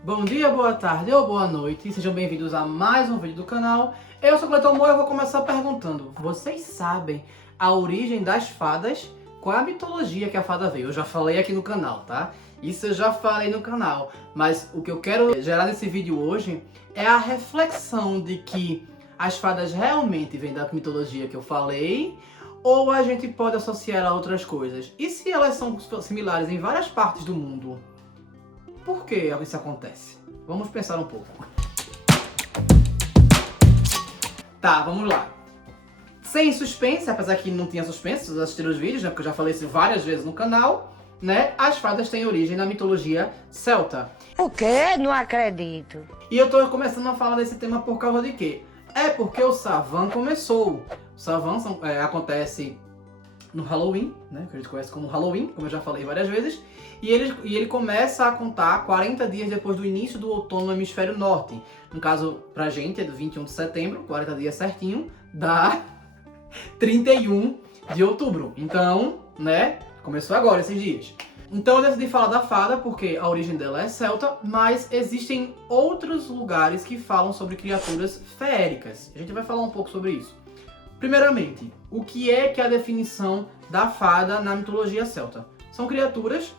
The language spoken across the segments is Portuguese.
Bom dia, boa tarde ou boa noite, sejam bem-vindos a mais um vídeo do canal. Eu sou o Cleiton Moura e eu vou começar perguntando: vocês sabem a origem das fadas? Qual é a mitologia que a fada veio? Eu já falei aqui no canal, tá? Isso eu já falei no canal, mas o que eu quero gerar nesse vídeo hoje é a reflexão de que as fadas realmente vêm da mitologia que eu falei, ou a gente pode associar a outras coisas? E se elas são similares em várias partes do mundo? Por que isso acontece? Vamos pensar um pouco. Tá, vamos lá. Sem suspense, apesar que não tinha suspense, vocês assistiram os vídeos, né? Porque eu já falei isso várias vezes no canal, né? As fadas têm origem na mitologia celta. O quê? Não acredito. E eu tô começando a falar desse tema por causa de quê? É porque o Savan começou. O Savan acontece no Halloween, né, que a gente conhece como Halloween, como eu já falei várias vezes, e ele começa a contar 40 dias depois do início do outono no hemisfério norte. No caso, pra gente, é do 21 de setembro, 40 dias certinho, dá 31 de outubro. Então, né, começou agora esses dias. Então eu decidi falar da fada porque a origem dela é celta, mas existem outros lugares que falam sobre criaturas feéricas. A gente vai falar um pouco sobre isso. Primeiramente, o que é a definição da fada na mitologia celta? São criaturas,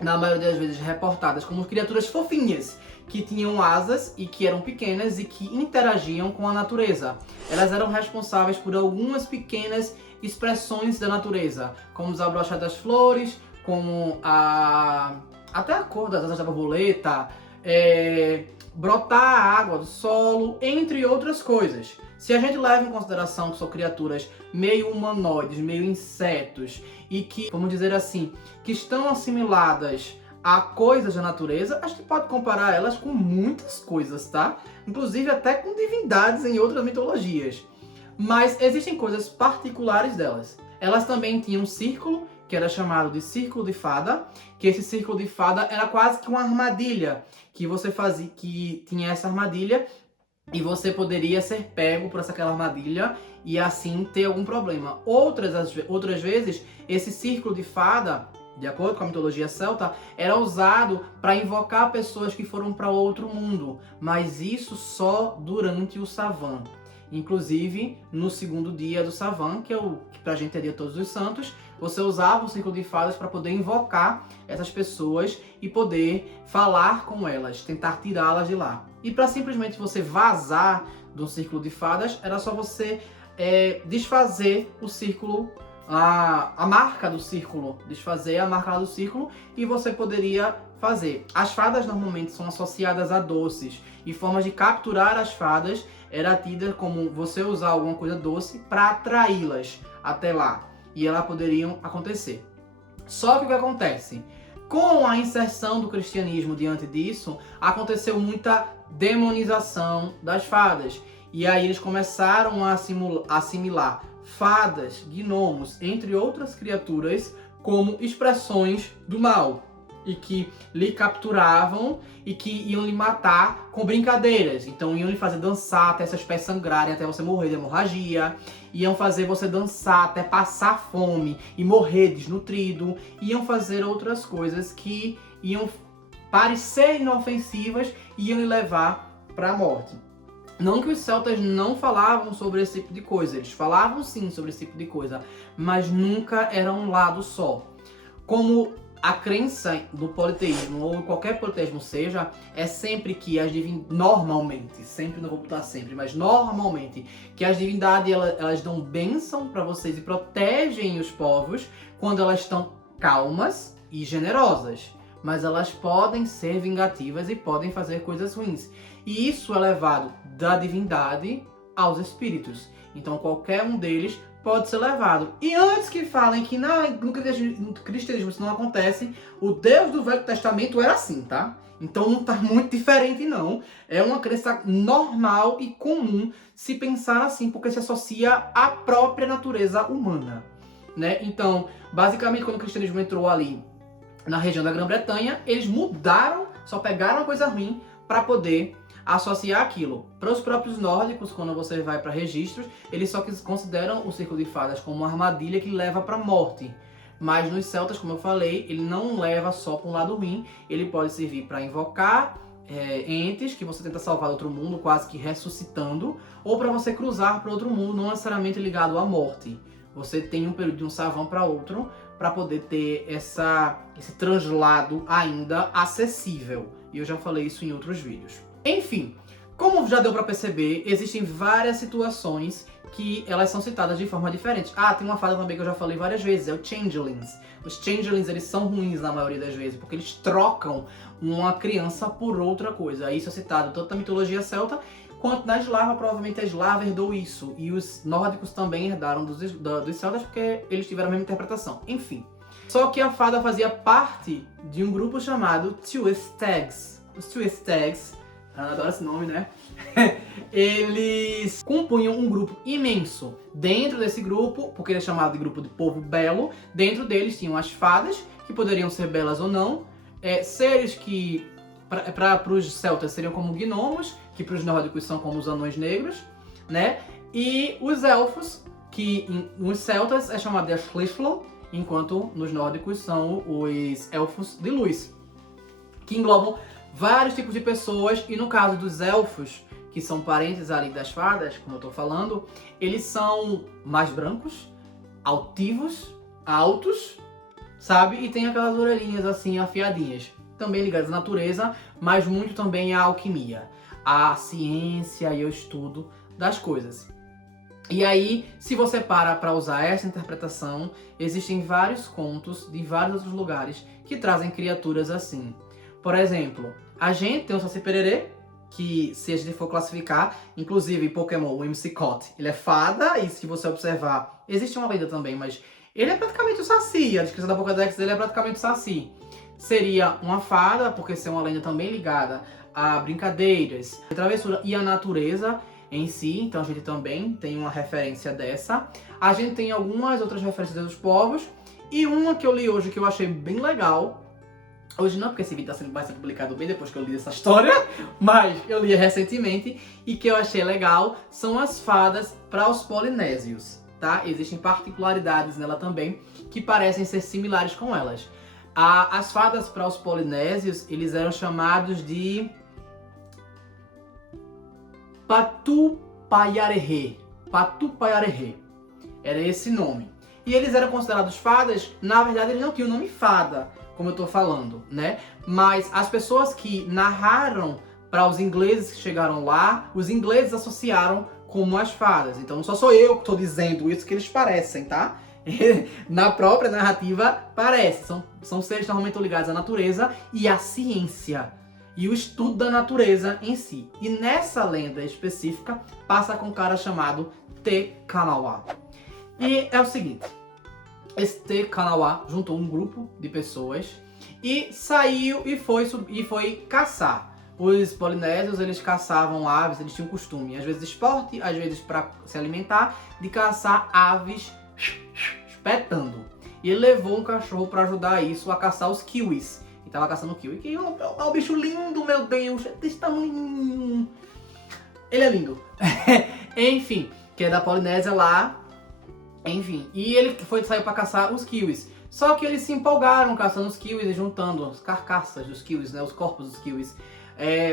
na maioria das vezes reportadas como criaturas fofinhas, que tinham asas e que eram pequenas e que interagiam com a natureza. Elas eram responsáveis por algumas pequenas expressões da natureza, como desabrochar das flores, como até a cor das asas da borboleta, brotar a água do solo, entre outras coisas. Se a gente leva em consideração que são criaturas meio humanoides, meio insetos, e que, vamos dizer assim, que estão assimiladas a coisas da natureza, a gente pode comparar elas com muitas coisas, tá? Inclusive até com divindades em outras mitologias. Mas existem coisas particulares delas. Elas também tinham um círculo, que era chamado de círculo de fada, que esse círculo de fada era quase que uma armadilha, que você fazia, que tinha essa armadilha, e você poderia ser pego por aquela armadilha e assim ter algum problema. Outras vezes, esse círculo de fada, de acordo com a mitologia celta, era usado para invocar pessoas que foram para outro mundo, mas isso só durante o Savan. Inclusive, no segundo dia do Savan, que pra gente é dia Todos os Santos, você usava o círculo de fadas para poder invocar essas pessoas e poder falar com elas, tentar tirá-las de lá. E para simplesmente você vazar do círculo de fadas, era só você desfazer o círculo, a marca do círculo, desfazer a marca do círculo, e você poderia fazer. As fadas normalmente são associadas a doces, e formas de capturar as fadas era tida como você usar alguma coisa doce para atraí-las até lá, e elas poderiam acontecer. Só que o que acontece? Com a inserção do cristianismo diante disso, aconteceu muita demonização das fadas. E aí eles começaram a assimilar fadas, gnomos, entre outras criaturas, como expressões do mal. E que lhe capturavam e que iam lhe matar com brincadeiras. Então iam lhe fazer dançar até seus pés sangrarem, até você morrer de hemorragia. Iam fazer você dançar até passar fome e morrer desnutrido. Iam fazer outras coisas que iam parecer inofensivas e iam lhe levar para a morte. Não que os celtas não falavam sobre esse tipo de coisa. Eles falavam sim sobre esse tipo de coisa. Mas nunca era um lado só. Como a crença do politeísmo, ou qualquer politeísmo seja, é sempre que as divindades, normalmente, sempre, não vou botar sempre, mas normalmente, que as divindades elas dão bênção para vocês e protegem os povos quando elas estão calmas e generosas. Mas elas podem ser vingativas e podem fazer coisas ruins. E isso é levado da divindade aos espíritos. Então qualquer um deles pode ser levado. E antes que falem que no cristianismo isso não acontece, o Deus do Velho Testamento era assim, tá? Então não tá muito diferente não. É uma crença normal e comum se pensar assim, porque se associa à própria natureza humana, né? Então, basicamente, quando o cristianismo entrou ali na região da Grã-Bretanha, eles mudaram, só pegaram uma coisa ruim para poder associar aquilo. Para os próprios nórdicos, quando você vai para registros, eles só consideram o círculo de fadas como uma armadilha que leva para a morte. Mas nos celtas, como eu falei, ele não leva só para um lado ruim, ele pode servir para invocar entes que você tenta salvar do outro mundo, quase que ressuscitando, ou para você cruzar para outro mundo, não necessariamente ligado à morte. Você tem um período de um savão para outro, para poder ter esse translado ainda acessível. E eu já falei isso em outros vídeos. Enfim, como já deu para perceber, existem várias situações que elas são citadas de forma diferente. Tem uma fada também que eu já falei várias vezes, é o Changelings. Os Changelings, eles são ruins na maioria das vezes, porque eles trocam uma criança por outra coisa. Isso é citado tanto na mitologia celta, quanto na eslava. Provavelmente a eslava herdou isso. E os nórdicos também herdaram dos celtas, porque eles tiveram a mesma interpretação. Enfim. Só que a fada fazia parte de um grupo chamado Tuestags. Os Tuestags, eu adoro esse nome, né? Eles compunham um grupo imenso. Dentro desse grupo, porque ele é chamado de grupo de povo belo, dentro deles tinham as fadas, que poderiam ser belas ou não, seres que para os celtas seriam como gnomos, que para os nórdicos são como os anões negros, né? E os elfos, que nos celtas é chamado de Ashlishlo, enquanto nos nórdicos são os elfos de luz, que englobam vários tipos de pessoas. E no caso dos elfos, que são parentes ali das fadas, como eu tô falando, eles são mais brancos, altivos, altos, sabe? E tem aquelas orelhinhas assim afiadinhas, também ligadas à natureza, mas muito também à alquimia, à ciência e ao estudo das coisas. E aí, se você para usar essa interpretação, existem vários contos de vários outros lugares que trazem criaturas assim. Por exemplo, a gente tem o Saci Pererê, que se a gente for classificar, inclusive em Pokémon, o Whimsicott, ele é fada, e se você observar, existe uma lenda também, mas ele é praticamente o Saci, a descrição da Pokédex dele é praticamente o Saci. Seria uma fada, porque ser uma lenda também ligada a brincadeiras, a travessura e a natureza em si, então a gente também tem uma referência dessa. A gente tem algumas outras referências dos povos, e uma que eu li hoje que eu achei bem legal, hoje não, porque esse vídeo vai ser publicado bem depois que eu li essa história, mas eu li recentemente e que eu achei legal, são as fadas para os polinésios, tá? Existem particularidades nela também que parecem ser similares com elas. As fadas para os polinésios, eles eram chamados de Patupaiarehe. Patupaiarehe. Era esse nome. E eles eram considerados fadas, na verdade eles não tinham o nome fada, como eu tô falando, né? Mas as pessoas que narraram para os ingleses que chegaram lá, os ingleses associaram como as fadas. Então não só sou eu que tô dizendo isso, que eles parecem, tá? Na própria narrativa parece. São seres normalmente ligados à natureza e à ciência. E o estudo da natureza em si. E nessa lenda específica, passa com um cara chamado Te Kanawa. E é o seguinte, esse Te Kanawa juntou um grupo de pessoas e saiu e foi caçar. Os polinésios, eles caçavam aves, eles tinham costume, às vezes de esporte, às vezes para se alimentar, de caçar aves espetando. E ele levou um cachorro para ajudar isso a caçar os kiwis. E tava caçando o kiwi, que é um bicho lindo, meu Deus, é desse tamanho. Ele é lindo. Enfim, que é da Polinésia lá. Enfim, e ele saiu para caçar os kiwis. Só que eles se empolgaram caçando os kiwis e juntando as carcaças dos kiwis, né, os corpos dos kiwis,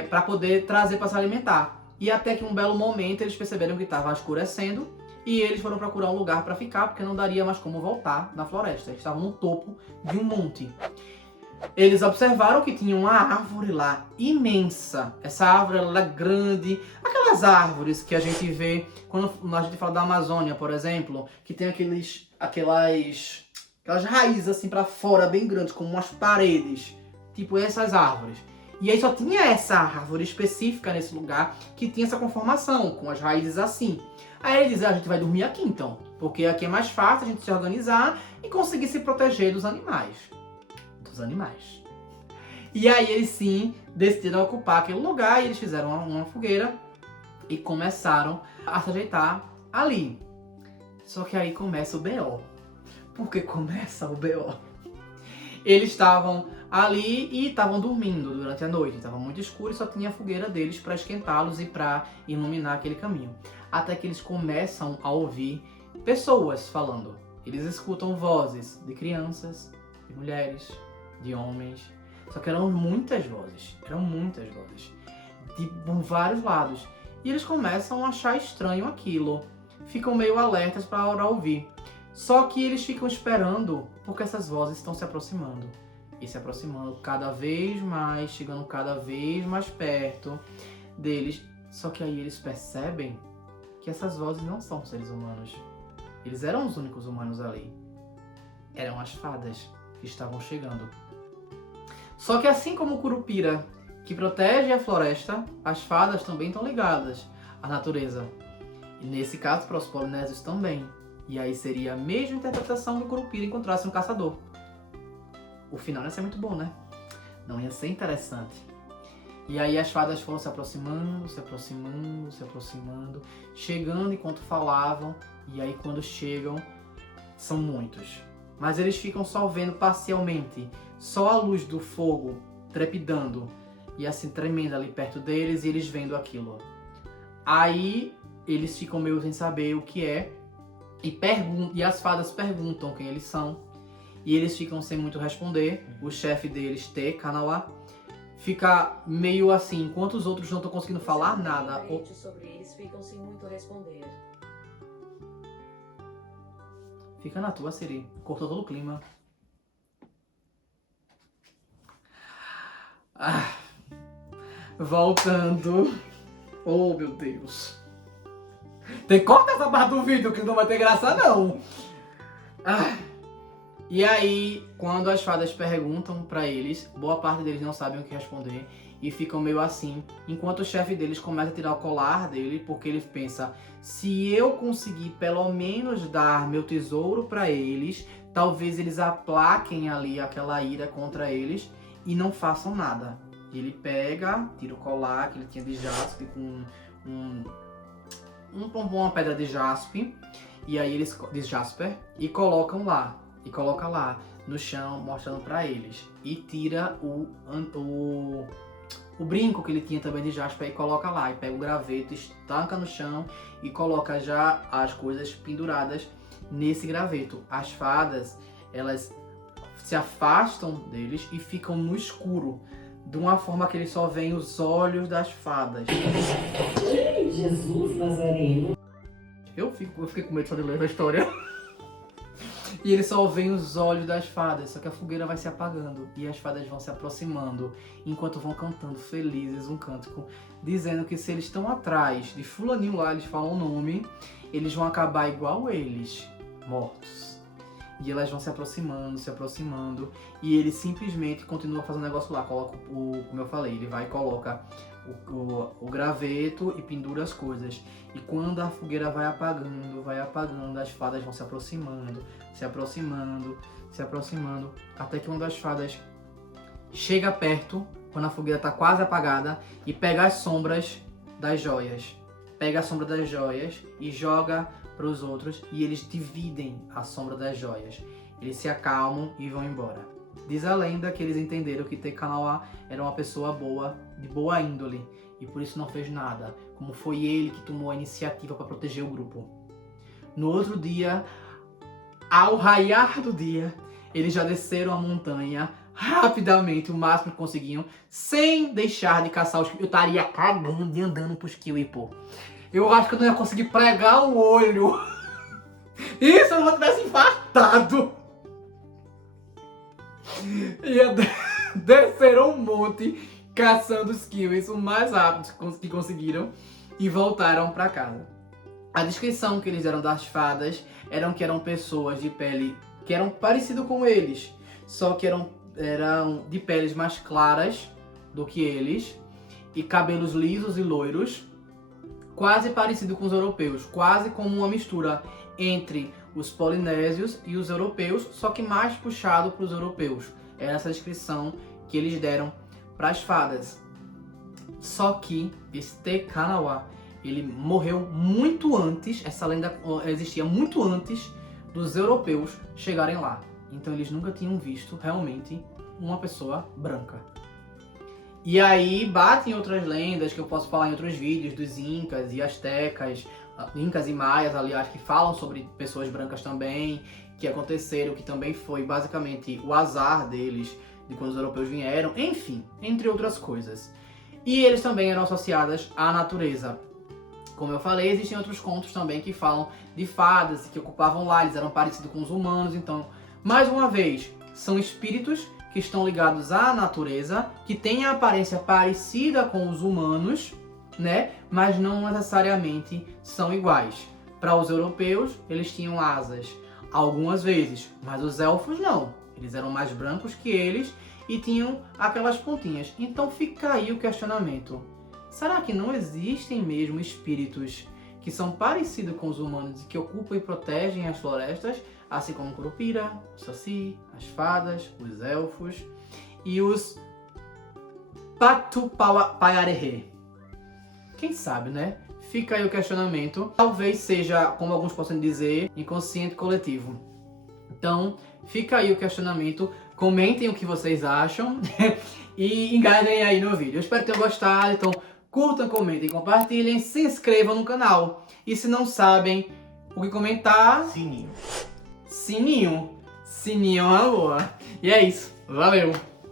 para poder trazer para se alimentar. E até que um belo momento eles perceberam que estava escurecendo e eles foram procurar um lugar para ficar, porque não daria mais como voltar na floresta. Eles estavam no topo de um monte. Eles observaram que tinha uma árvore lá, imensa. Essa árvore ela é grande. Aquelas árvores que a gente vê quando a gente fala da Amazônia, por exemplo, que tem aquelas raízes assim pra fora, bem grandes, como umas paredes. Tipo essas árvores. E aí só tinha essa árvore específica nesse lugar que tinha essa conformação, com as raízes assim. Aí ele diz, a gente vai dormir aqui então, porque aqui é mais fácil a gente se organizar e conseguir se proteger dos animais. E aí eles sim decidiram ocupar aquele lugar e eles fizeram uma fogueira e começaram a se ajeitar ali. Só que aí começa o BO. Por que começa o BO? Eles estavam ali e estavam dormindo durante a noite. Estava muito escuro e só tinha a fogueira deles para esquentá-los e para iluminar aquele caminho. Até que eles começam a ouvir pessoas falando. Eles escutam vozes de crianças, de mulheres, de homens. Só que eram muitas vozes, de vários lados. E eles começam a achar estranho aquilo, ficam meio alertas para ouvir. Só que eles ficam esperando, porque essas vozes estão se aproximando. E se aproximando cada vez mais, chegando cada vez mais perto deles. Só que aí eles percebem que essas vozes não são seres humanos. Eles eram os únicos humanos ali. Eram as fadas que estavam chegando. Só que assim como o Curupira, que protege a floresta, as fadas também estão ligadas à natureza. E nesse caso, para os polinésios também. E aí seria a mesma interpretação do Curupira encontrasse um caçador. O final não ia ser muito bom, né? Não ia ser interessante. E aí as fadas foram se aproximando, chegando enquanto falavam. E aí quando chegam, são muitos. Mas eles ficam só vendo parcialmente, só a luz do fogo trepidando e assim tremendo ali perto deles, e eles vendo aquilo. Aí eles ficam meio sem saber o que é, e as fadas perguntam quem eles são, e eles ficam sem muito responder. O chefe deles, Te Kanawa, fica meio assim, enquanto os outros não estão conseguindo falar nada. Sobre eles ficam sem muito responder. Fica na tua, Siri. Cortou todo o clima. Voltando. Oh, meu Deus. Tem que cortar essa parte do vídeo, que não vai ter graça, não. E aí, quando as fadas perguntam pra eles, boa parte deles não sabem o que responder e ficam meio assim, enquanto o chefe deles começa a tirar o colar dele, porque ele pensa, se eu conseguir pelo menos dar meu tesouro pra eles, talvez eles aplaquem ali aquela ira contra eles e não façam nada. Ele pega, tira o colar que ele tinha de jaspe com uma pedra de jaspe, e aí eles de jasper, e coloca lá no chão, mostrando pra eles, e tira o brinco que ele tinha também de jasper e coloca lá, e pega o graveto, estanca no chão e coloca já as coisas penduradas nesse graveto. As fadas, elas se afastam deles e ficam no escuro, de uma forma que eles só veem os olhos das fadas. Jesus Nazareno. Eu fiquei com medo só de ler a história. E eles só veem os olhos das fadas, só que a fogueira vai se apagando e as fadas vão se aproximando, enquanto vão cantando felizes um cântico, dizendo que se eles estão atrás de fulaninho lá, eles falam o nome, eles vão acabar igual eles, mortos. E elas vão se aproximando, e ele simplesmente continua fazendo o negócio lá, coloca como eu falei, ele vai e coloca o graveto e pendura as coisas. E quando a fogueira vai apagando, as fadas vão se aproximando, até que uma das fadas chega perto, quando a fogueira está quase apagada, e pega as sombras das joias. Pega a sombra das joias e joga para os outros, e eles dividem a sombra das joias. Eles se acalmam e vão embora. Diz a lenda que eles entenderam que Te Kanawa era uma pessoa boa, de boa índole, e por isso não fez nada, como foi ele que tomou a iniciativa para proteger o grupo. No outro dia, ao raiar do dia, eles já desceram a montanha rapidamente, o máximo que conseguiam, sem deixar de caçar os... Eu estaria cagando e andando pros kiwi, pô. Eu acho que eu não ia conseguir pregar o olho. Isso eu não tivesse infartado. Ia desceram um monte, caçando os kiwis o mais rápido que conseguiram e voltaram pra casa. A descrição que eles deram das fadas que eram pessoas de pele que eram parecidas com eles, só que eram de peles mais claras do que eles e cabelos lisos e loiros, quase parecido com os europeus, quase como uma mistura entre os polinésios e os europeus, só que mais puxado para os europeus. É essa a descrição que eles deram para as fadas. Só que esse Te Kanawa, ele morreu muito antes, essa lenda existia muito antes dos europeus chegarem lá. Então eles nunca tinham visto realmente uma pessoa branca. E aí batem outras lendas que eu posso falar em outros vídeos dos incas e astecas, incas e maias, aliás, que falam sobre pessoas brancas também, que aconteceram, que também foi basicamente o azar deles de quando os europeus vieram, enfim, entre outras coisas. E eles também eram associados à natureza. Como eu falei, existem outros contos também que falam de fadas que ocupavam lá, eles eram parecidos com os humanos, então, mais uma vez, são espíritos que estão ligados à natureza, que têm a aparência parecida com os humanos, né? Mas não necessariamente são iguais. Para os europeus, eles tinham asas algumas vezes, mas os elfos não. Eles eram mais brancos que eles e tinham aquelas pontinhas. Então fica aí o questionamento. Será que não existem mesmo espíritos que são parecidos com os humanos e que ocupam e protegem as florestas, assim como o Curupira, o Saci, as fadas, os elfos e os Patupaiarehe? Quem sabe, né? Fica aí o questionamento. Talvez seja, como alguns possam dizer, inconsciente coletivo. Então, fica aí o questionamento. Comentem o que vocês acham e engajem aí no vídeo. Eu espero que tenham gostado. Então, curtam, comentem, compartilhem, se inscrevam no canal. E se não sabem o que comentar... Sininho. Sininho. Sininho é uma boa. E é isso. Valeu!